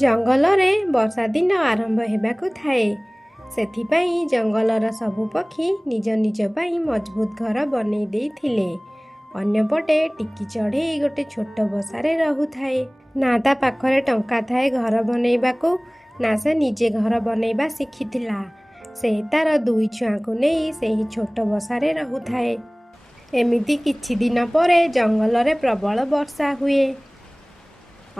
ଜଙ୍ଗଲରେ ବର୍ଷା ଦିନ ଆରମ୍ଭ ହେବାକୁ ଥାଏ। ସେଥିପାଇଁ ଜଙ୍ଗଲର ସବୁ ପକ୍ଷୀ ନିଜ ନିଜ ପାଇଁ ମଜବୁତ ଘର ବନେଇ ଦେଇଥିଲେ। ଅନ୍ୟପଟେ ଟିକି ଚଢ଼େଇ ଗୋଟେ ଛୋଟ ବସାରେ ରହୁଥାଏ। ନା ତା ପାଖରେ ଟଙ୍କା ଥାଏ ଘର ବନେଇବାକୁ, ନା ସେ ନିଜେ ଘର ବନେଇବା ଶିଖିଥିଲା। ସେ ତାର ଦୁଇ ଛୁଆଙ୍କୁ ନେଇ ସେହି ଛୋଟ ବସାରେ ରହୁଥାଏ। ଏମିତି କିଛି ଦିନ ପରେ ଜଙ୍ଗଲରେ ପ୍ରବଳ ବର୍ଷା ହୁଏ।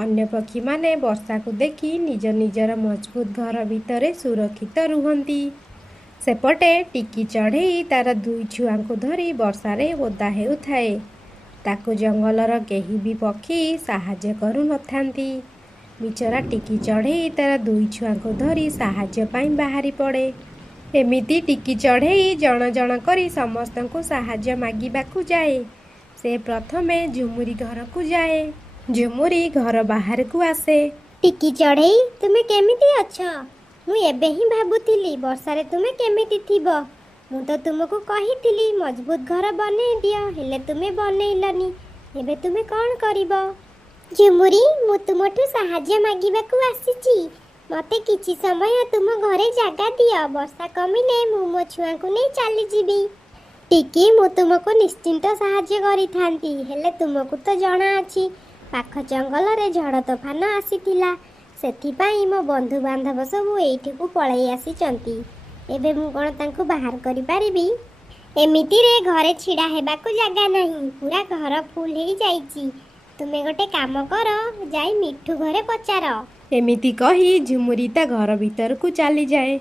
ଅନ୍ୟ ପକ୍ଷୀମାନେ ବର୍ଷାକୁ ଦେଖି ନିଜ ନିଜର ମଜବୁତ ଘର ଭିତରେ ସୁରକ୍ଷିତ ରୁହନ୍ତି। ସେପଟେ ଟିକି ଚଢ଼େଇ ତାର ଦୁଇ ଛୁଆଙ୍କୁ ଧରି ବର୍ଷାରେ ଓଦା ହେଉଥାଏ। ତାକୁ ଜଙ୍ଗଲର କେହି ବି ପକ୍ଷୀ ସାହାଯ୍ୟ କରୁନଥାନ୍ତି। ବିଚରା ଟିକି ଚଢ଼େଇ ତାର ଦୁଇ ଛୁଆଙ୍କୁ ଧରି ସାହାଯ୍ୟ ପାଇଁ ବାହାରି ପଡ଼େ। ଏମିତି ଟିକି ଚଢ଼େଇ ଜଣ ଜଣ କରି ସମସ୍ତଙ୍କୁ ସାହାଯ୍ୟ ମାଗିବାକୁ ଯାଏ। ସେ ପ୍ରଥମେ ଝୁମୁରି ଘରକୁ ଯାଏ। ଝୁମୁରି ଘର ବାହାରକୁ ଆସେ। ଟିକି ଚଢ଼େଇ, ତୁମେ କେମିତି ଅଛ? ମୁଁ ଏବେ ହିଁ ଭାବୁଥିଲି ବର୍ଷାରେ ତୁମେ କେମିତି ଥିବ। ମୁଁ ତ ତୁମକୁ କହିଥିଲି ମଜବୁତ ଘର ବନେଇ ଦିଅ, ହେଲେ ତୁମେ ବନେଇଲନି। ଏବେ ତୁମେ କ'ଣ କରିବ? ଝୁମୁରି, ମୁଁ ତୁମଠୁ ସାହାଯ୍ୟ ମାଗିବାକୁ ଆସିଛି। ମୋତେ କିଛି ସମୟ ତୁମ ଘରେ ଜାଗା ଦିଅ। ବର୍ଷା କମିଲେ ମୁଁ ମୋ ଛୁଆଙ୍କୁ ନେଇ ଚାଲିଯିବି। ଟିକି, ମୁଁ ତୁମକୁ ନିଶ୍ଚିନ୍ତ ସାହାଯ୍ୟ କରିଥାନ୍ତି, ହେଲେ ତୁମକୁ ତ ଜଣାଅଛି ପାଖ ଜଙ୍ଗଲରେ ଝଡ଼ ତୋଫାନ ଆସିଥିଲା। ସେଥିପାଇଁ ମୋ ବନ୍ଧୁବାନ୍ଧବ ସବୁ ଏଇଠିକୁ ପଳାଇ ଆସିଛନ୍ତି। ଏବେ ମୁଁ କ'ଣ ତାଙ୍କୁ ବାହାର କରିପାରିବି? ଏମିତିରେ ଘରେ ଛିଡ଼ା ହେବାକୁ ଜାଗା ନାହିଁ, ପୁରା ଘର ଫୁଲ ହେଇଯାଇଛି। ତୁମେ ଗୋଟେ କାମ କର, ଯାଇ ମିଠୁ ଘରେ ପଚାର। ଏମିତି କହି ଝୁମୁରି ତା ଘର ଭିତରକୁ ଚାଲିଯାଏ।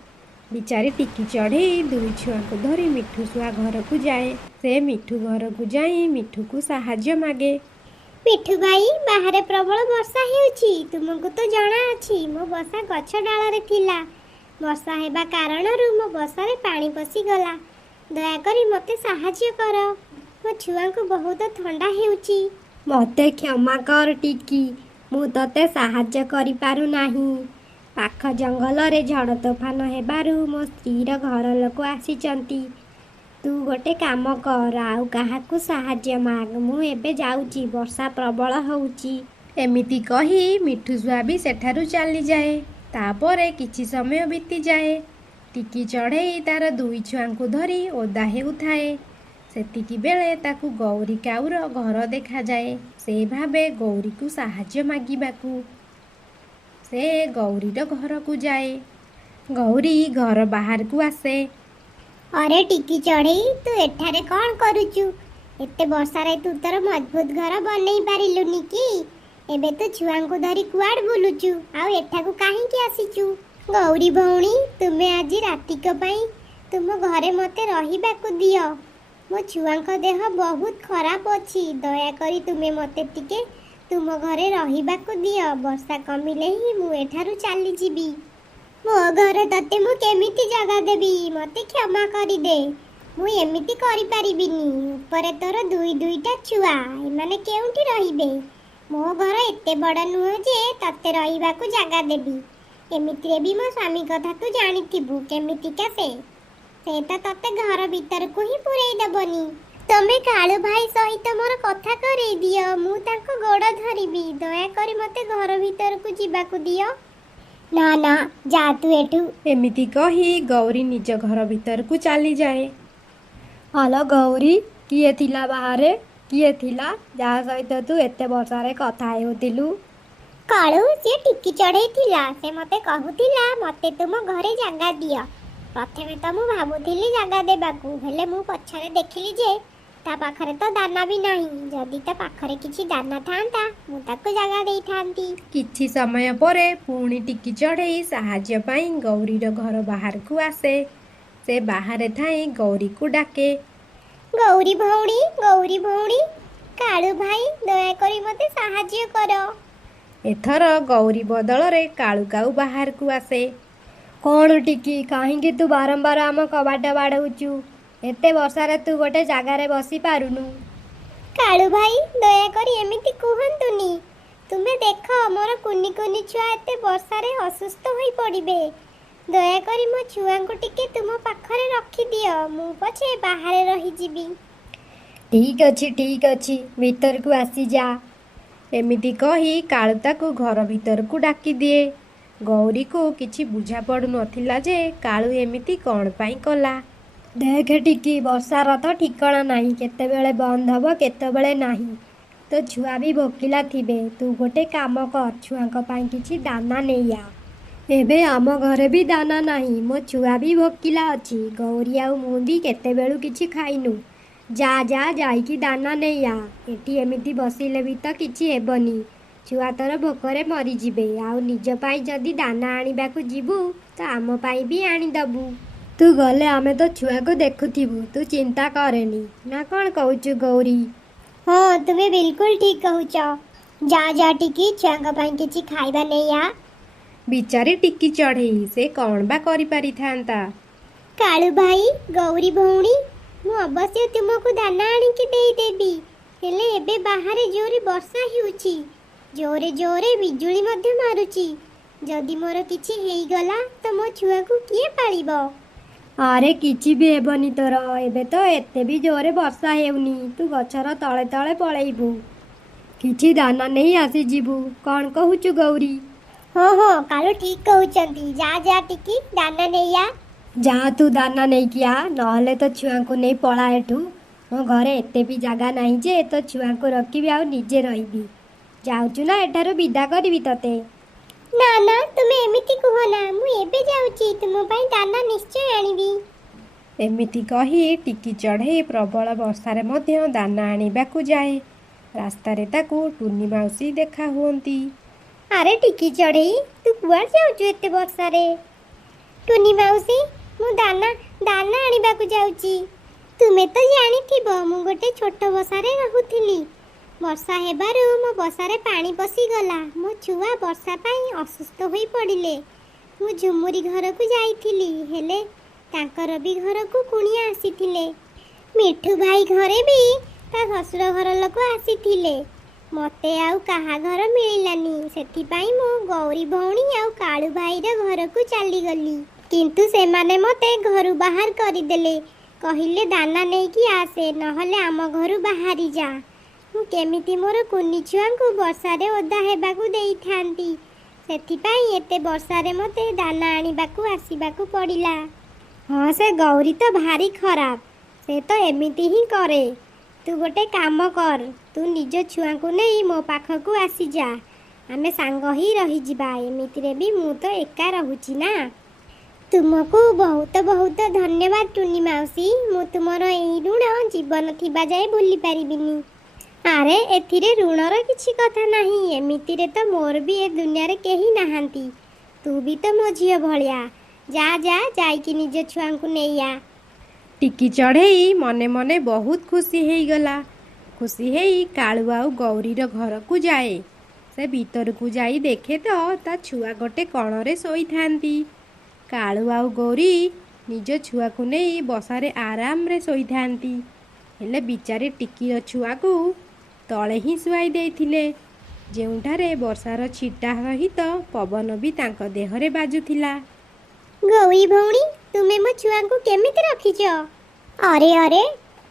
ବିଚାରି ଟିକି ଚଢ଼େଇ ଦୁଇ ଛୁଆଙ୍କୁ ଧରି ମିଠୁ ଶୁଆ ଘରକୁ ଯାଏ। ସେ ମିଠୁ ଘରକୁ ଯାଇ ମିଠୁକୁ ସାହାଯ୍ୟ ମାଗେ। ମିଠୁ ଭାଇ, ବାହାରେ ପ୍ରବଳ ବର୍ଷା ହେଉଛି। ତୁମକୁ ତ ଜଣାଅଛି ମୋ ବସା ଗଛ ଡାଳରେ ଥିଲା। ବର୍ଷା ହେବା କାରଣରୁ ମୋ ବସାରେ ପାଣି ପଶିଗଲା। ଦୟାକରି ମୋତେ ସାହାଯ୍ୟ କର। ମୋ ଛୁଆଙ୍କୁ ବହୁତ ଥଣ୍ଡା ହେଉଛି। ମୋତେ କ୍ଷମା କର ଟିକି, ମୁଁ ତତେ ସାହାଯ୍ୟ କରିପାରୁନାହିଁ। ପାଖ ଜଙ୍ଗଲରେ ଝଡ଼ ତୋଫାନ ହେବାରୁ ମୋ ସ୍ତ୍ରୀର ଘର ଲୋକ ଆସିଛନ୍ତି। ତୁ ଗୋଟେ କାମ କର, ଆଉ କାହାକୁ ସାହାଯ୍ୟ ମାଗ। ମୁଁ ଏବେ ଯାଉଛି, ବର୍ଷା ପ୍ରବଳ ହେଉଛି। ଏମିତି କହି ମିଠୁ ଶୁଆ ବି ସେଠାରୁ ଚାଲିଯାଏ। ତାପରେ କିଛି ସମୟ ବିତିଯାଏ। ଟିକି ଚଢ଼େଇ ତାର ଦୁଇ ଛୁଆଙ୍କୁ ଧରି ଓଦା ହେଉଥାଏ। ସେତିକି ବେଳେ ତାକୁ ଗୌରୀ କାଉର ଘର ଦେଖାଯାଏ। ସେ ଭାବେ ଗୌରୀକୁ ସାହାଯ୍ୟ ମାଗିବାକୁ। ସେ ଗୌରୀର ଘରକୁ ଯାଏ। ଗୌରୀ ଘର ବାହାରକୁ ଆସେ। ଅରେ ଟିକି ଚଢ଼େଇ, ତୁ ଏଠାରେ କ'ଣ କରୁଛୁ? ଏତେ ବର୍ଷାରେ ତୁ ତୋର ମଜବୁତ ଘର ବନେଇ ପାରିଲୁନି କି? ଏବେ ତୁ ଛୁଆଙ୍କୁ ଧରି କୁଆଡ଼େ ବୁଲୁଛୁ? ଆଉ ଏଠାକୁ କାହିଁକି ଆସିଛୁ? ଗୌରୀ ଭଉଣୀ, ତୁମେ ଆଜି ରାତିକ ପାଇଁ ତୁମ ଘରେ ମୋତେ ରହିବାକୁ ଦିଅ। ମୋ ଛୁଆଙ୍କ ଦେହ ବହୁତ ଖରାପ ଅଛି। ଦୟାକରି ତୁମେ ମୋତେ ଟିକେ ତୁମ ଘରେ ରହିବାକୁ ଦିଅ। ବର୍ଷା କମିଲେ ହିଁ ମୁଁ ଏଠାରୁ ଚାଲିଯିବି। ମୋ ଘରେ ତତେ ମୁଁ କେମିତି ଜାଗା ଦେବି? ମୋତେ କ୍ଷମା କରିଦେ। ମୁଁ ଏମିତି କରିପାରିବିନି। ଉପରେ ତୋର ଦୁଇଟା ଛୁଆ, ଏମାନେ କେଉଁଠି ରହିବେ? ମୋ ଘର ଏତେ ବଡ଼ ନୁହଁ ଯେ ତତେ ରହିବାକୁ ଜାଗା ଦେବି। ଏମିତିରେ ବି ମୋ ସ୍ୱାମୀ କଥା ତୁ ଜାଣିଥିବୁ କେମିତିକା ସେ ତ ତତେ ଘର ଭିତରକୁ ହିଁ ପୂରେଇ ଦେବନି। ତମେ କାଳୁ ଭାଇ ସହିତ ମୋର କଥା କରେଇ ଦିଅ। ମୁଁ ତାଙ୍କ ଗୋଡ଼ ଧରିବି। ଦୟାକରି ମୋତେ ଘର ଭିତରକୁ ଯିବାକୁ ଦିଅ। ନା ନା, ଯା ତୁ ଏଠୁ। ଏମିତି କହି ଗୌରୀ ନିଜ ଘର ଭିତରକୁ ଚାଲିଯାଏ। ହ୍ୟାଲୋ ଗୌରୀ, କିଏ ଥିଲା ବାହାରେ? କିଏ ଥିଲା ଯାହା ସହିତ ତୁ ଏତେ ବର୍ଷାରେ କଥା ହେଉଥିଲୁ? କାଳୁ, ସିଏ ଟିକି ଚଢ଼େଇ ଥିଲା। ସେ ମୋତେ କହୁଥିଲା ମୋତେ ତୁମ ଘରେ ଜାଗା ଦିଅ। ପ୍ରଥମେ ତ ମୁଁ ଭାବୁଥିଲି ଜାଗା ଦେବାକୁ, ହେଲେ ମୁଁ ପଛରେ ଦେଖିଲି ଯେ ତା ପାଖରେ ତ ଦାନା ବି ନାହିଁ। ଯଦି ତା ପାଖରେ କିଛି ଦାନା ଥାଆନ୍ତା, ମୁଁ ତାକୁ ଜାଗା ଦେଇଥାନ୍ତି। କିଛି ସମୟ ପରେ ପୁଣି ଟିକି ଚଢ଼େଇ ସାହାଯ୍ୟ ପାଇଁ ଗୌରୀର ଘର ବାହାରକୁ ଆସେ। ସେ ବାହାରେ ଥାଇ ଗୌରୀକୁ ଡାକେ। ଗୌରୀ ଭଉଣୀ, ଗୌରୀ ଭଉଣୀ, କାଳୁ ଭାଇ ଦୟାକରି ମୋତେ ସାହାଯ୍ୟ କର। ଏଥର ଗୌରୀ ବଦଳରେ କାଳୁ କାଉ ବାହାରକୁ ଆସେ। କ'ଣ ଟିକି, କାହିଁକି ତୁ ବାରମ୍ବାର ଆମ କବାଟ ବାଡ଼ଉଛୁ? ଏତେ ବର୍ଷାରେ ତୁ ଗୋଟେ ଜାଗାରେ ବସି ପାରୁନୁ? କାଳୁ ଭାଇ, ଦୟାକରି ଏମିତି କୁହନ୍ତୁନି। ତୁମେ ଦେଖ, ମୋର କୁନି କୁନି ଛୁଆ ଏତେ ବର୍ଷାରେ ଅସୁସ୍ଥ ହୋଇ ପଡ଼ିବେ। ଦୟାକରି ମୋ ଛୁଆଙ୍କୁ ଟିକେ ତୁମ ପାଖରେ ରଖିଦିଅ। ମୁଁ ପଛେ ବାହାରେ ରହିଯିବି। ଠିକ୍ ଅଛି, ଭିତରକୁ ଆସିଯା। ଏମିତି କହି କାଳୁ ତାକୁ ଘର ଭିତରକୁ ଡାକିଦିଏ। ଗୌରୀକୁ କିଛି ବୁଝା ପଡ଼ୁନଥିଲା ଯେ କାଳୁ ଏମିତି କ'ଣ ପାଇଁ କଲା। ଦେଖ ଟିକି, ବର୍ଷାର ତ ଠିକଣା ନାହିଁ, କେତେବେଳେ ବନ୍ଦ ହେବ କେତେବେଳେ ନାହିଁ। ତୋ ଛୁଆ ବି ଭୋକିଲା ଥିବେ। ତୁ ଗୋଟେ କାମ କର, ଛୁଆଙ୍କ ପାଇଁ କିଛି ଦାନା ନେଇ ଆ। ଏବେ ଆମ ଘରେ ବି ଦାନା ନାହିଁ, ମୋ ଛୁଆ ବି ଭୋକିଲା ଅଛି। ଗୌରୀ ଆଉ ମୁଁ ବି କେତେବେଳୁ କିଛି ଖାଇନୁ। ଯା ଯାଇକି ଦାନା ନେଇ ଆ। ଏଠି ଏମିତି ବସିଲେ ବି ତ କିଛି ହେବନି। ଛୁଆ ତୋର ଭୋକରେ ମରିଯିବେ। ଆଉ ନିଜ ପାଇଁ ଯଦି ଦାନା ଆଣିବାକୁ ଯିବୁ ତ ଆମ ପାଇଁ ବି ଆଣିଦେବୁ। ତୁ ଗଲେ ଆମେ ତ ଛୁଆକୁ ଦେଖୁଥିବୁ, ତୁ ଚିନ୍ତା କରେନି। ନା କ'ଣ କହୁଛୁ ଗୌରୀ? ହଁ, ତୁମେ ବିଲକୁଲ ଠିକ୍ କହୁଛ। ଯା ଟିକି, ଛୁଆଙ୍କ ପାଇଁ କିଛି ଖାଇବା ନେଇ ଆ। ବିଚାରି ଟିକି ଚଢ଼େଇ, ସେ କ'ଣ ବା କରିପାରିଥାନ୍ତା। କାଳୁ ଭାଇ, ଗୌରୀ ଭଉଣୀ, ମୁଁ ଅବଶ୍ୟ ତୁମକୁ ଦାନା ଆଣିକି ଦେଇଦେବି। ହେଲେ ଏବେ ବାହାରେ ଜୋରେ ବର୍ଷା ହେଉଛି। ଜୋରେ ଜୋରେ ବିଜୁଳି ମଧ୍ୟ ମାରୁଛି। ଯଦି ମୋର କିଛି ହେଇଗଲା ତ ମୋ ଛୁଆକୁ କିଏ ପାଳିବ? ଆରେ କିଛି ବି ହେବନି ତୋର। ଏବେ ତ ଏତେ ବି ଜୋରେ ବର୍ଷା ହେଉନି। ତୁ ଗଛର ତଳେ ତଳେ ପଳେଇବୁ। କିଛି ଦାନା ନେଇ ଆସିଯିବୁ। କ'ଣ କହୁଛୁ ଗୌରୀ? ହଁ, କାଳୁ ଠିକ୍ କହୁଛନ୍ତି। ଯା ଟିକି, ଦାନା ନେଇ ଆ। ଯା ତୁ ଦାନା ନେଇକି ଆ, ନହେଲେ ତୋ ଛୁଆଙ୍କୁ ନେଇ ପଳା ଏଠୁ। ମୋ ଘରେ ଏତେ ବି ଜାଗା ନାହିଁ ଯେ ତୋ ଛୁଆଙ୍କୁ ରଖିବି ଆଉ ନିଜେ ରହିବି। ଯାଉଛୁ ନା ଏଠାରୁ ବିଦା କରିବି ତତେ? ନା, ତୁମେ ଏମିତି କୁହ ନା। ମୁଁ ଏବେ ଯାଉଛି, ତୁମ ପାଇଁ ଦାନା ନିଶ୍ଚୟ ଆଣିବି। ଏମିତି କହି ଟିକି ଚଢ଼େଇ ପ୍ରବଳ ବର୍ଷାରେ ମଧ୍ୟ ଦାନା ଆଣିବାକୁ ଯାଏ। ରାସ୍ତାରେ ତାକୁ ଟୁନି ମାଉସୀ ଦେଖା ହୁଅନ୍ତି। ଆରେ ଟିକି ଚଢ଼େଇ, ତୁ କୁଆଡ଼େ ଯାଉଛୁ ଏତେ ବର୍ଷାରେ? ଟୁନି ମାଉସୀ, ମୁଁ ଦାନା ଆଣିବାକୁ ଯାଉଛି। ତୁମେ ତ ଜାଣିଥିବ ମୁଁ ଗୋଟେ ଛୋଟ ବସାରେ ରହୁଥିଲି। ବର୍ଷା ହେବାରୁ ମୋ ବସାରେ ପାଣି ପଶିଗଲା। ମୋ ଛୁଆ ବର୍ଷା ପାଇଁ ଅସୁସ୍ଥ ହୋଇ ପଡ଼ିଲେ। ମୁଁ ଝୁମୁରି ଘରକୁ ଯାଇଥିଲି, ହେଲେ ତାଙ୍କର ବି ଘରକୁ କୁଣିଆ ଆସିଥିଲେ। ମିଠୁ ଭାଇ ଘରେ ବି ତା ଶ୍ୱଶୁର ଘର ଲୋକ ଆସିଥିଲେ। ମୋତେ ଆଉ କାହା ଘର ମିଳିଲାନି। ସେଥିପାଇଁ ମୁଁ ଗୌରୀ ଭଉଣୀ ଆଉ କାଳୁ ଭାଇର ଘରକୁ ଚାଲିଗଲି। କିନ୍ତୁ ସେମାନେ ମୋତେ ଘରୁ ବାହାର କରିଦେଲେ। କହିଲେ ଦାନା ନେଇକି ଆସେ, ନହେଲେ ଆମ ଘରୁ ବାହାରି ଯା। ମୁଁ କେମିତି ମୋର କୁନି ଛୁଆଙ୍କୁ ବର୍ଷାରେ ଓଦା ହେବାକୁ ଦେଇଥାନ୍ତି। ସେଥିପାଇଁ ଏତେ ବର୍ଷାରେ ମୋତେ ଦାନା ଆଣିବାକୁ ଆସିବାକୁ ପଡ଼ିଲା। ହଁ, ସେ ଗୌରୀ ତ ଭାରି ଖରାପ। ସେ ତ ଏମିତି ହିଁ କରେ। ତୁ ଗୋଟେ କାମ କର, ତୁ ନିଜ ଛୁଆଙ୍କୁ ନେଇ ମୋ ପାଖକୁ ଆସିଯା। ଆମେ ସାଙ୍ଗ ହିଁ ରହିଯିବା। ଏମିତିରେ ବି ମୁଁ ତ ଏକା ରହୁଛି ନା। ତୁମକୁ ବହୁତ ବହୁତ ଧନ୍ୟବାଦ ଟୁନି ମାଉସୀ। ମୁଁ ତୁମର ଏହି ଋଣ ଜୀବନ ଥିବା ଯାଏ ଭୁଲି ପାରିବିନି। ଆରେ ଏଥିରେ ଋଣର କିଛି କଥା ନାହିଁ। ଏମିତିରେ ତ ମୋର ବି ଏ ଦୁନିଆରେ କେହି ନାହାନ୍ତି। ତୁ ବି ତ ମୋ ଝିଅ ଭଳିଆ। ଯା ଯାଇକି ନିଜ ଛୁଆଙ୍କୁ ନେଇ ଆ। ଟିକି ଚଢ଼େଇ ମନେ ମନେ ବହୁତ ଖୁସି ହେଇଗଲା। ଖୁସି ହେଇ କାଳୁ ଆଉ ଗୌରୀର ଘରକୁ ଯାଏ। ସେ ଭିତରକୁ ଯାଇ ଦେଖେ ତ ତା ଛୁଆ ଗୋଟେ କଣରେ ଶୋଇଥାନ୍ତି। କାଳୁ ଆଉ ଗୌରୀ ନିଜ ଛୁଆକୁ ନେଇ ବସାରେ ଆରାମରେ ଶୋଇଥାନ୍ତି। ହେଲେ ବିଚାରି ଟିକିର ଛୁଆକୁ ତଳେ ହିଁ ଶୁଆଇ ଦେଇଥିଲେ, ଯେଉଁଠାରେ ବର୍ଷାର ଛିଟା ସହିତ ପବନ ବି ତାଙ୍କ ଦେହରେ ବାଜୁଥିଲା। ଗୌରୀ ଭଉଣୀ, ତୁମେ ମୋ ଛୁଆଙ୍କୁ କେମିତି ରଖିଛ? ଆରେ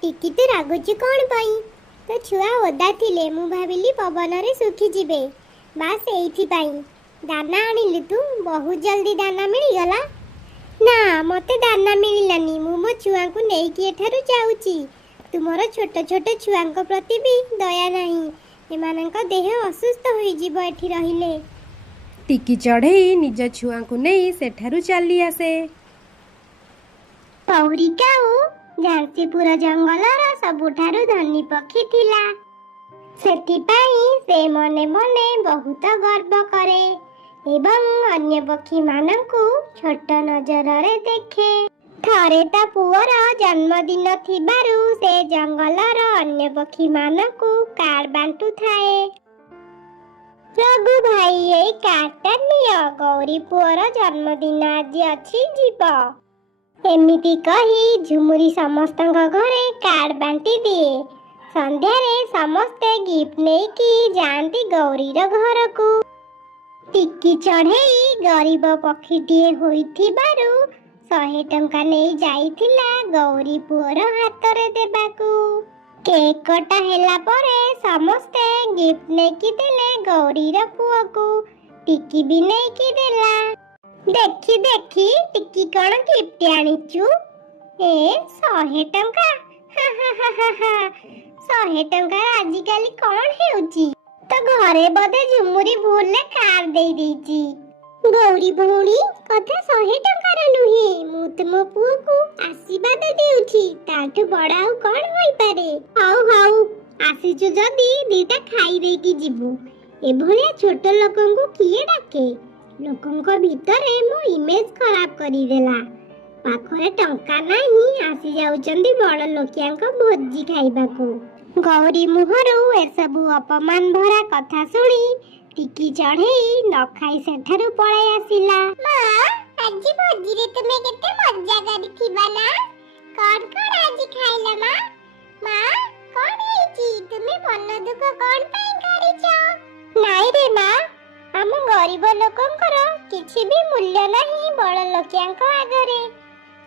ଟିକି, ତୁ ରାଗୁଛୁ କ'ଣ ପାଇଁ? ତୋ ଛୁଆ ଓଦା ଥିଲେ, ମୁଁ ଭାବିଲି ପବନରେ ଶୁଖିଯିବେ। ବାସ୍ ଏଇଥିପାଇଁ। ଦାନା ଆଣିଲୁ ତୁ? ବହୁତ ଜଲ୍ଦି ଦାନା ମିଳିଗଲା? ନା, ମୋତେ ଦାନା ମିଳିଲାନି। ମୁଁ ମୋ ଛୁଆଙ୍କୁ ନେଇକି ଏଠାରୁ ଯାଉଛି। ତୁମର ଛୋଟ ଛୋଟ ଛୁଆଙ୍କ ପ୍ରତି ବି ଦୟା ନାହିଁ। ଏମାନଙ୍କ ଦେହ ଅସୁସ୍ଥ ହୋଇଯିବ ଏଠି ରହିଲେ। ଟିକି ଚଢ଼େଇ ନିଜ ଛୁଆଙ୍କୁ ନେଇ ସେଠାରୁ ଚାଲି ଆସେ। ଗୌରୀ କାଉ ଝାନ୍ସିପୁର ଜଙ୍ଗଲର ସବୁଠାରୁ ଧନୀ ପକ୍ଷୀ ଥିଲା। ସେଥିପାଇଁ ସେ ମନେ ମନେ ବହୁତ ଗର୍ବ କରେ ଏବଂ ଅନ୍ୟ ପକ୍ଷୀମାନଙ୍କୁ ଛୋଟ ନଜରରେ ଦେଖେ। ଥରେ ତା ପୁଅର ଜନ୍ମଦିନ ଥିବାରୁ ସେ ଜଙ୍ଗଲର ଅନ୍ୟ ପକ୍ଷୀମାନଙ୍କୁ କାର୍ଡ ବାଣ୍ଟୁଥାଏ। ରଘୁ ଭାଇ, ଏଇ କାର୍ଡଟା ନିଅ। ଗୌରୀ ପୁଅର ଜନ୍ମଦିନ ଆଜି ଅଛି, ଯିବ। ଏମିତି କହି ଝୁମୁରି ସମସ୍ତଙ୍କ ଘରେ କାର୍ଡ ବାଣ୍ଟି ଦିଏ। ସନ୍ଧ୍ୟାରେ ସମସ୍ତେ ଗିଫ୍ଟ ନେଇକି ଯାଆନ୍ତି ଗୌରୀର ଘରକୁ। ଟିକି ଚଢ଼େଇ ଗରିବ ପକ୍ଷୀଟିଏ ହୋଇଥିବାରୁ 100 ଟଙ୍କା ନେଇ ଯାଇଥିଲା ଗୌରୀ ପୁଅର ହାତରେ ଦେବାକୁ। କେକ୍ କଟା ହେଲା ପରେ ସମସ୍ତେ ଗିଫ୍ଟ ନେଇକି ଦେଲେ ଗୌରୀର ପୁଅକୁ। ଟିକି ବି ନେଇକି ଦେଲା। ଦେଖି ଦେଖି ଟିକି କଣ ଗିଫ୍ଟ ଆଣିଛୁ? ଏ 100 ଟଙ୍କା। 100 ଟଙ୍କାର ଆଜିକାଲି କଣ ହେଉଛି? ତ ଘରେ ବୋଧେ ଝୁମୁରି ଭୁଲରେ କାର୍ ଦେଇଛି। ଗୌରୀ ଭଉଣୀ କଥା 100 ଟଙ୍କାର ନୁହେଁ। ମୁଁ ତୁମ ପୁଅକୁ ଆଶୀର୍ବାଦ ଦେଉଛି, ତାଠୁ ବଡ ଆଉ କଣ ହୋଇପାରେ? ହଉ ହଉ, ଆସିଛୁ ଯଦି ଦିଟା ଖାଇ ଦେଇକି ଯିବୁ। ଏଭଳିଆ ଛୋଟ ଲୋକଙ୍କୁ କିଏ ଡାକେ? ଲୋକଙ୍କ ଭିତରେ ମୋ ଇମେଜ ଖରାପ କରିଦେଲା। ପାଖରେ ଟଙ୍କା ନାହିଁ, ଆସି ଯାଉଛନ୍ତି ବଡ ଲୋକିଆଙ୍କ ଭୋଜି ଖାଇବାକୁ। ଗୌରୀ ମୁହଁରୁ ଏସବୁ ଅପମାନ ଭରା କଥା ଶୁଣି ଟିକି ଚଢ଼େଇ ନ ଖାଇ ସେଠାରୁ ପଳାଇ ଆସିଲା। ମା, ଆଜି ଭୋଜିରେ ତୁମେ କେତେ ମଜା କରିଥିବ ନା? କଣ କଣ ଆଜି ଖାଇଲ ମା? ମା, କଣ ହେଇଛି? ତୁମେ ମନ ଦୁଃଖ କଣ ପାଇଁ କରିଛ? ନାଇଁ ରେ ମା, ଆମ ଗରିବ ଲୋକଙ୍କର କିଛି ବି ମୂଲ୍ୟ ନାହିଁ ବଡ଼ ଲୋକିଆଙ୍କ ଆଗରେ।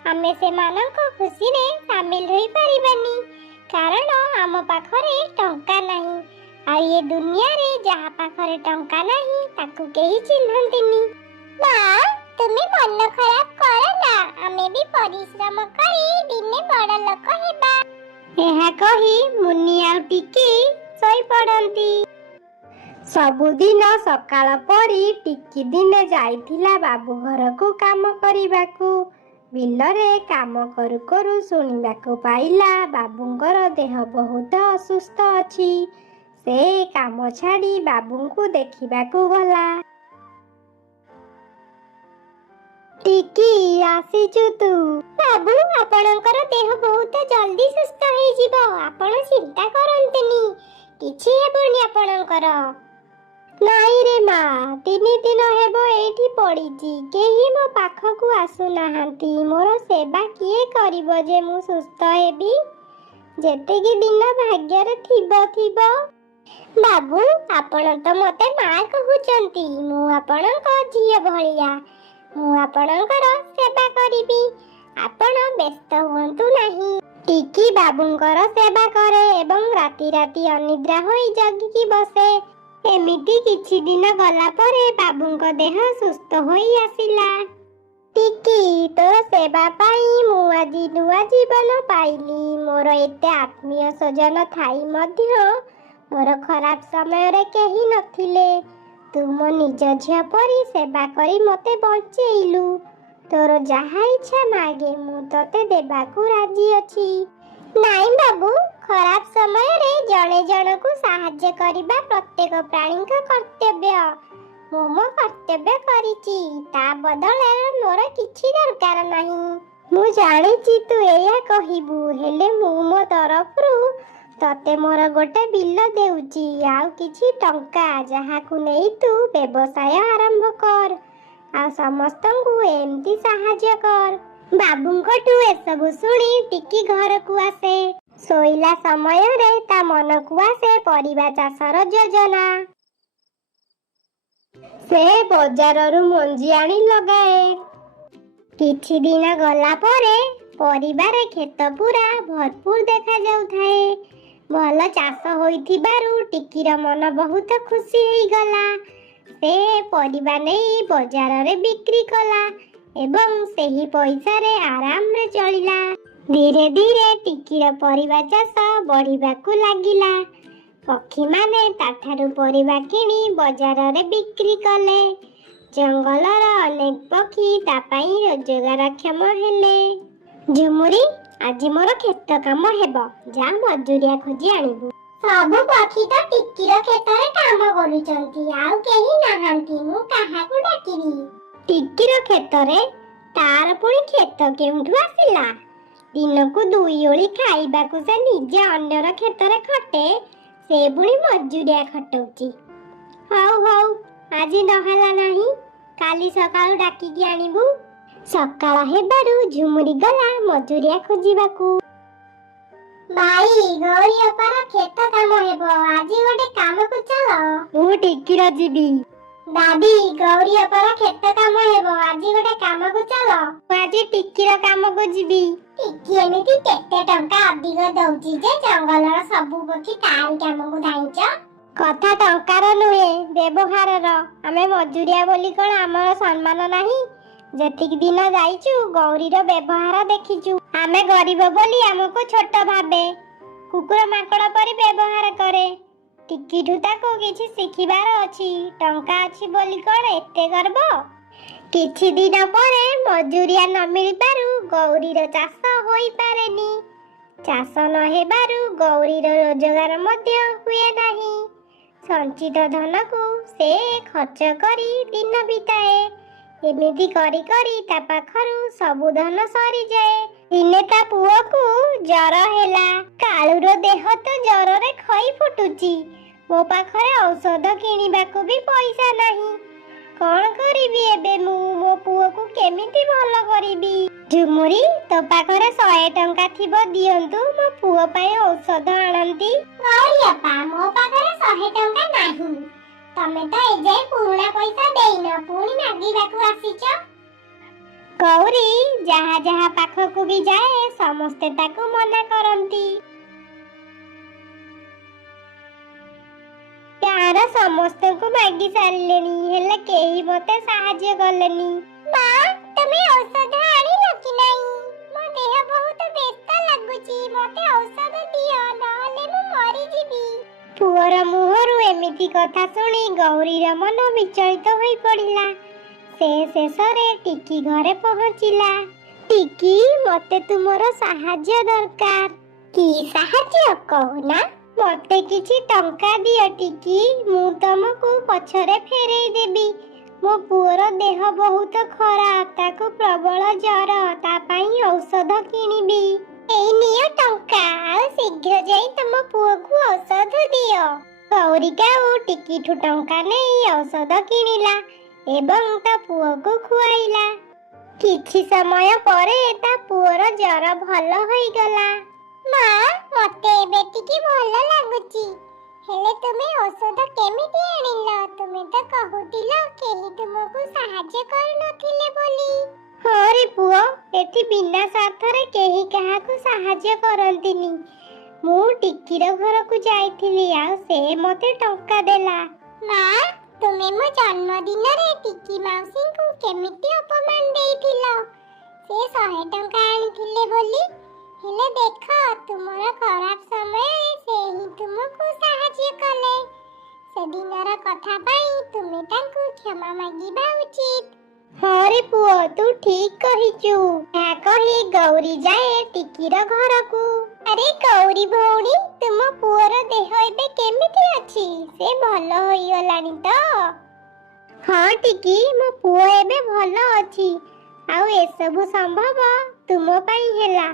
ଆମେ ସେମାନଙ୍କ ଖୁସିରେ ସାମିଲ ହୋଇପାରିବାନି, କାରଣ ଆମ ପାଖରେ ଟଙ୍କା ନାହିଁ। ଆଉ ଏ ଦୁନିଆରେ ଯାହା ପାଖରେ ଟଙ୍କା ନାହିଁ ତାକୁ କେହି ଚିହ୍ନନ୍ତିନି। ମା, ତୁମେ ମନ ଖରାପ କର ନା, ଆମେ ବି ପରିଶ୍ରମ କରି ଦିନେ ବଡ଼ ଲୋକ ହେବା। ଏହା କହି ମୁନି ଆଉ ଟିକି ଶୋଇପଡ଼ନ୍ତି। ସବୁଦିନ ସକାଳ ପରି ଟିକି ଦିନେ ଯାଇଥିଲା ବାବୁ ଘରକୁ କାମ କରିବାକୁ। ବିଲରେ କାମ କରୁ କରୁ ଶୁଣିବାକୁ ପାଇଲା ବାବୁଙ୍କର ଦେହ ବହୁତ ଅସୁସ୍ଥ ଅଛି। ସେ କାମ ଛାଡ଼ି ବାବୁଙ୍କୁ ଦେଖିବାକୁ ଗଲା। ଟିକି, ଆସିଛୁ ତୁ? ବାବୁ, ଆପଣଙ୍କର ଦେହ ବହୁତ ଜଲ୍ଦି ସୁସ୍ଥ ହେଇଯିବ। ଆପଣ ଚିନ୍ତା କରନ୍ତୁନି, କିଛି ହେବନି ଆପଣଙ୍କର। ନାଇଁ ରେ ମା, 3 ଦିନ ହେବ ଏଇଠି ପଡ଼ିଛି। କେହି ମୋ ପାଖକୁ ଆସୁନାହାନ୍ତି। ମୋର ସେବା କିଏ କରିବ ଯେ ମୁଁ ସୁସ୍ଥ ହେବି? ଯେତିକି ଦିନ ଭାଗ୍ୟରେ ଥିବ। ବାବୁ, ଆପଣ ତ ମତେ ମା କହୁଛନ୍ତି। ମୁଁ ଆପଣଙ୍କ ଝିଅ ଭଳିଆ। ମୁଁ ଆପଣଙ୍କର ସେବା କରିବି। ଆପଣ ବ୍ୟସ୍ତ ହୁଅନ୍ତୁ ନାହିଁ। ଟିକି ବାବୁଙ୍କର ସେବା କରେ ଏବଂ ରାତି ରାତି ଅନିଦ୍ରା ହୋଇ ଜଗିକି ବସେ। ଏମିତି କିଛି ଦିନ ଗଲା ପରେ ବାବୁଙ୍କ ଦେହ ସୁସ୍ଥ ହୋଇ ଆସିଲା। ଟିକି, ତୋର ସେବା ପାଇଁ ମୁଁ ଆଜି ନୂଆ ଜୀବନ ପାଇଲି। ମୋର ଏତେ ଆତ୍ମୀୟ ସ୍ୱଜନ ଥାଇ ମଧ୍ୟ ମୋର ଖରାପ ସମୟରେ କେହି ନଥିଲେ। ତୁ ମୋ ନିଜ ଝିଅ ପରି ସେବା କରି ମୋତେ ବଞ୍ଚେଇଲୁ। ତୋର ଯାହା ଇଚ୍ଛା ମାଗେ, ମୁଁ ତତେ ଦେବାକୁ ରାଜି ଅଛି। ନାଇଁ ବାବୁ, ଖରାପ ସମୟରେ ଜଣେ ଜଣକୁ ସାହାଯ୍ୟ କରିବା ପ୍ରତ୍ୟେକ ପ୍ରାଣୀଙ୍କ କର୍ତ୍ତବ୍ୟ। ମୁଁ ମୋ କର୍ତ୍ତବ୍ୟ କରିଛି, ତା ବଦଳରେ ମୋର କିଛି ଦରକାର ନାହିଁ। ମୁଁ ଜାଣିଛି ତୁ ଏଇଆ କହିବୁ, ହେଲେ ମୁଁ ମୋ ତରଫରୁ ତତେ ମୋର ଗୋଟେ ବିଲ ଦେଉଛି, ଆଉ କିଛି ଟଙ୍କା, ଯାହାକୁ ନେଇ ତୁ ବ୍ୟବସାୟ ଆରମ୍ଭ କର। ଆଉ ସମସ୍ତଙ୍କୁ ଏମିତି ସାହାଯ୍ୟ କର। ବାବୁଙ୍କଠୁ ଏସବୁ ଶୁଣି ଟିକି ଘରକୁ ଆସେ। ଶୋଇଲା ସମୟରେ ତା ମନକୁ ଆସେ ପରିବା ଚାଷର ଯୋଜନା। ସେ ବଜାରରୁ ମଞ୍ଜି ଆଣି ଲଗାଏ। କିଛି ଦିନ ଗଲା ପରେ ପରିବାରେ କ୍ଷେତ ପୁରା ଭରପୁର ଦେଖାଯାଉଥାଏ। ଭଲ ଚାଷ ହୋଇଥିବାରୁ ଟିକିର ମନ ବହୁତ ଖୁସି ହେଇଗଲା। ସେ ପରିବା ନେଇ ବଜାରରେ ବିକ୍ରି କଲା ଏବଂ ସେହି ପଇସାରେ ଆରାମରେ ଚଳିଲା। ଧୀରେ ଧୀରେ ଟିକିର ପରିବା ଚାଷ ବଢ଼ିବାକୁ ଲାଗିଲା। ପକ୍ଷୀମାନେ ତାଠାରୁ ପରିବା କିଣି ବଜାରରେ ବିକ୍ରି କଲେ। ଜଙ୍ଗଲର ଅନେକ ପକ୍ଷୀ ତା ପାଇଁ ରୋଜଗାରକ୍ଷମ ହେଲେ। ଝୁମୁରି, ଆଜି ମୋର କ୍ଷେତ କାମ ହେବ, ଯା ମଜୁରିଆ ଖୋଜି ଆଣିବୁ। ସବୁ ପକ୍ଷୀ ତ ଟିକିର କ୍ଷେତରେ କାମ କରୁଛନ୍ତି, ଆଉ କେହି ନାହାନ୍ତି। ମୁଁ କାହାକୁ ଡାକିବି? ଟିକିର କ୍ଷେତରେ? ତାର ପୁଣି କ୍ଷେତ କେଉଁଠୁ ଆସିଲା? ଦିନକୁ 2 ଓଳି ଖାଇବାକୁ ସେ ନିଜେ ଅନ୍ୟର କ୍ଷେତରେ ଖଟେ, ସେ ପୁଣି ମଜୁରିଆ ଖଟଉଛି। ହଉ, ଆଜି ନହେଲା ନାହିଁ, କାଲି ସକାଳୁ ଡାକିକି ଆଣିବୁ। ସକାଳ ହେବାରୁ ଝୁମୁରି ଗଲା ମଜୁରିଆ ଖୋଜିବାକୁ। ଭାଇ, ଗୌରୀ ଅପାର କ୍ଷେତ କାମ ହେବ, ଆଜି ଗୋଟେ କାମକୁ ଚାଲ। ମୁଁ ଟିକିର ଯିବି। ଦାଦି, ଗୌରୀ ଅପାର କ୍ଷେତ କାମ ହେବ, ଆଜି ଗୋଟେ କାମକୁ ଚାଲ। ମୁଁ ଆଜି ଟିକିର କାମକୁ ଯିବି। ଟିକି ଏମିତି କେତେ ଟଙ୍କା ଅଧିକ ଦଉଛି ଯେ ଜଙ୍ଗଲର ସବୁ ପକ୍ଷୀ ତାରି କାମକୁ ଧାଇଁଛ? କଥା ଟଙ୍କାର ନୁହେଁ, ବ୍ୟବହାରର। ଆମେ ମଜୁରିଆ ବୋଲି କ'ଣ ଆମର ସମ୍ମାନ ନାହିଁ? ଯେତିକି ଦିନ ଯାଇଛୁ ଗୌରୀର ବ୍ୟବହାର ଦେଖିଛୁ। ଆମେ ଗରିବ ବୋଲି ଆମକୁ ଛୋଟ ଭାବେ, କୁକୁର ମାଙ୍କଡ଼ ପରି ବ୍ୟବହାର କରେ। ଟିକିଠୁ ତାକୁ କିଛି ଶିଖିବାର ଅଛି। ଟଙ୍କା ଅଛି ବୋଲି କ'ଣ ଏତେ ଗର୍ବ? କିଛି ଦିନ ପରେ ମଜୁରିଆ ନ ମିଳିବାରୁ ଗୌରୀର ଚାଷ ହୋଇପାରେନି। ଚାଷ ନ ହେବାରୁ ଗୌରୀର ରୋଜଗାର ମଧ୍ୟ ହୁଏ ନାହିଁ। ସଞ୍ଚିତ ଧନକୁ ସେ ଖର୍ଚ୍ଚ କରି ଦିନ ବିତାଏ। ଏମିତି କରି କରି ତା ପାଖରୁ ସବୁ ଧନ ସରିଯାଏ। ଦିନେ ତା ପୁଅକୁ ଜର ହେଲା। କାଳୁର ଦେହ ତ ଜରରେ ଖଇ ଫୁଟୁଛି। ମୋ ପାଖରେ ଔଷଧ କିଣିବାକୁ ବି ପଇସା ନାହିଁ। କ'ଣ କରିବି ଏବେ ମୁଁ? ମୋ ପୁଅକୁ କେମିତି ଭଲ କରିବି? ଝୁମୁରି, ତୋ ପାଖରେ 100 ଟଙ୍କା ଥିବ, ଦିଅନ୍ତୁ, ମୋ ପୁଅ ପାଇଁ ଔଷଧ ଆଣନ୍ତି। ଗୌରୀଅପା, ମୋ ପାଖରେ 100 ଟଙ୍କା ନାହିଁ। ତମେ ତ ଏଯାଏ ପୁରୁଣା ପଇସା ଦେଇନ, ପୁଣି ମାଗିବାକୁ ଆସିଛ। ଗୌରୀ ଯାହା ଯାହା ପାଖକୁ ବି ଯାଏ ସମସ୍ତେ ତାକୁ ମନା କରନ୍ତି। ଗାଁର ସମସ୍ତଙ୍କୁ ମାଗି ସାରିଲେଣି, ହେଲେ କେହି ମତେ ସାହାଯ୍ୟ କଲେନି। ମା, ତମେ ଔଷଧ ଆଣିଲ କି ନାହିଁ? ମୋ ଦେହ ବହୁତ ବ୍ୟସ୍ତ ଲାଗୁଛି, ମତେ ଔଷଧ ଦିଅ, ନହେଲେ ମୁଁ ମରିଯିବି। ପୁଅର ମୁହଁରୁ ଏମିତି କଥା ଶୁଣି ଗୌରୀର ମନ ବିଚଳିତ ହୋଇ ପଡ଼ିଲା। ସେ ଶେଷରେ ଟିକି ଘରେ ପହଞ୍ଚିଲା। ଟିକି, ମତେ ତୁମର ସାହାଯ୍ୟ ଦରକାର। କି ସାହାଯ୍ୟ କହୁନା? ମତେ କିଛି ଟଙ୍କା ଦିଅ ଟିକି, ମୁଁ ତମକୁ ପଛରେ ଫେରେଇ ଦେବି। ମୋ ପୁଅର ଦେହ ବହୁତ ଖରାପ, ତାକୁ ପ୍ରବଳ ଜର, ତା ପାଇଁ ଔଷଧ କିଣିବି। ଏଇ ନିଅ ଟଙ୍କା, ଆଉ ଶୀଘ୍ର ଯାଇ ତମ ପୁଅକୁ ଔଷଧ ଦିଅ। ଗୌରିକା ଟିକିଠୁ ଟଙ୍କା ନେଇ ଔଷଧ କିଣିଲା ଏବଂ ତା ପୁଅକୁ ଖୁଆଇଲା। କିଛି ସମୟ ପରେ ତା ପୁଅର ଜର ଭଲ ହୋଇଗଲା। ମା, ମତେ ଏବେ ଟିକେ ଭଲ ଲାଗୁଛି। ହେଲେ ତୁମେ ଔଷଧ କେମିତି ଆଣିଲ? ତୁମେ ତ କହୁଥିଲ କେହି ତୁମକୁ ସାହାଯ୍ୟ କରୁନଥିଲେ ବୋଲି। ହଁ ରେ ପୁଅ, ଏଠି ବିନା ସ୍ୱାର୍ଥରେ କେହି କାହାକୁ ସାହାଯ୍ୟ କରନ୍ତିନି। ମୁଁ ଟିକିର ଘରକୁ ଯାଇଥିଲି, ଆଉ ସେ ମତେ ଟଙ୍କା ଦେଲା। ମା, ତୁମେ ମୋ ଜନ୍ମଦିନରେ ଟିକି ମାଉସୀଙ୍କୁ କେମିତି ଅପମାନ ଦେଇଥିଲ? ସେ 100 ଟଙ୍କା ଆଣିଥିଲେ ବୋଲି। ହେଲେ ଦେଖ, ତୁମର ଖରାପ ସମୟରେ ସେ ହିଁ ତୁମକୁ ସାହାଯ୍ୟ କଲେ। ସେଦିନର କଥା ପାଇଁ ତୁମେ ତାଙ୍କୁ କ୍ଷମା ମାଗିବା ଉଚିତ। ହଁ ରେ ପୁଅ, ତୁ ଠିକ କହିଛୁ। ଏହା କହି ଗୌରୀ ଯାଏ ଟିକିର ଘରକୁ। ଆରେ ଗୌରୀ ଭଉଣୀ, ତୁମ ପୁଅର ଦେହ ଏବେ କେମିତି ଅଛି? ସେ ଭଲ ହୋଇଗଲାଣି ତ? ହଁ ଟିକି, ମୋ ପୁଅ ଏବେ ଭଲ ଅଛି। ଆଉ ଏସବୁ ସମ୍ଭବ ତୁମ ପାଇଁ ହେଲା।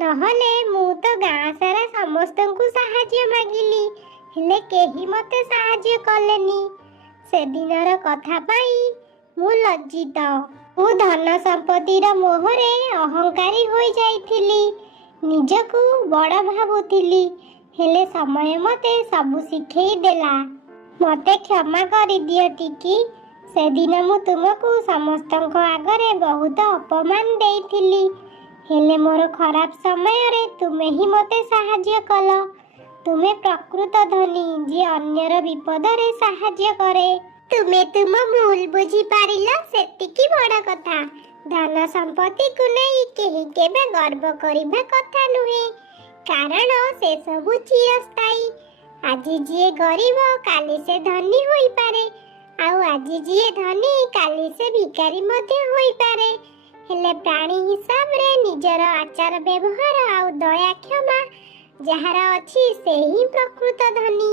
ନହେଲେ ମୁଁ ତ ଗାଁ ସାରା ସମସ୍ତଙ୍କୁ ସାହାଯ୍ୟ ମାଗିଲି, ହେଲେ କେହି ମତେ ସାହାଯ୍ୟ କଲେନି। ସେଦିନର କଥା ପାଇଁ ମୁଁ ଲଜ୍ଜିତ। ମୁଁ ଧନ ସମ୍ପତ୍ତିର ମୋହରେ ଅହଙ୍କାରୀ ହୋଇଯାଇଥିଲି, ନିଜକୁ ବଡ଼ ଭାବୁଥିଲି। ହେଲେ ସମୟ ମତେ ସବୁ ଶିଖେଇ ଦେଲା। ମତେ କ୍ଷମା କରିଦିଅ ଟିକି। ସେଦିନ ମୁଁ ତୁମକୁ ସମସ୍ତଙ୍କ ଆଗରେ ବହୁତ ଅପମାନ ଦେଇଥିଲି, ହେଲେ ମୋର ଖରାପ ସମୟରେ ତୁମେ ହିଁ ମତେ ସାହାଯ୍ୟ କଲ। ତୁମେ ପ୍ରକୃତ ଧନୀ, ଯିଏ ଅନ୍ୟର ବିପଦରେ ସାହାଯ୍ୟ କରେ। ତୁମେ ତୁମ ଭୁଲ ବୁଝିପାରିଲ, ସେତିକି ବଡ଼ କଥା। ଧନ ସମ୍ପତ୍ତିକୁ ନେଇ କେହି କେବେ ଗର୍ବ କରିବା କଥା ନୁହେଁ, କାରଣ ସେସବୁ ଚିରସ୍ଥାୟୀ। ଆଜି ଯିଏ ଗରିବ କାଲି ସେ ଧନୀ ହୋଇପାରେ, ଆଉ ଆଜି ଯିଏ ଧନୀ କାଲି ସେ ଭିକାରୀ ମଧ୍ୟ ହୋଇପାରେ। ହେଲେ ପ୍ରାଣୀ ହିସାବରେ ନିଜର ଆଚାର ବ୍ୟବହାର ଆଉ ଦୟା କ୍ଷମା ଯାହାର ଅଛି ସେ ହିଁ ପ୍ରକୃତ ଧନୀ।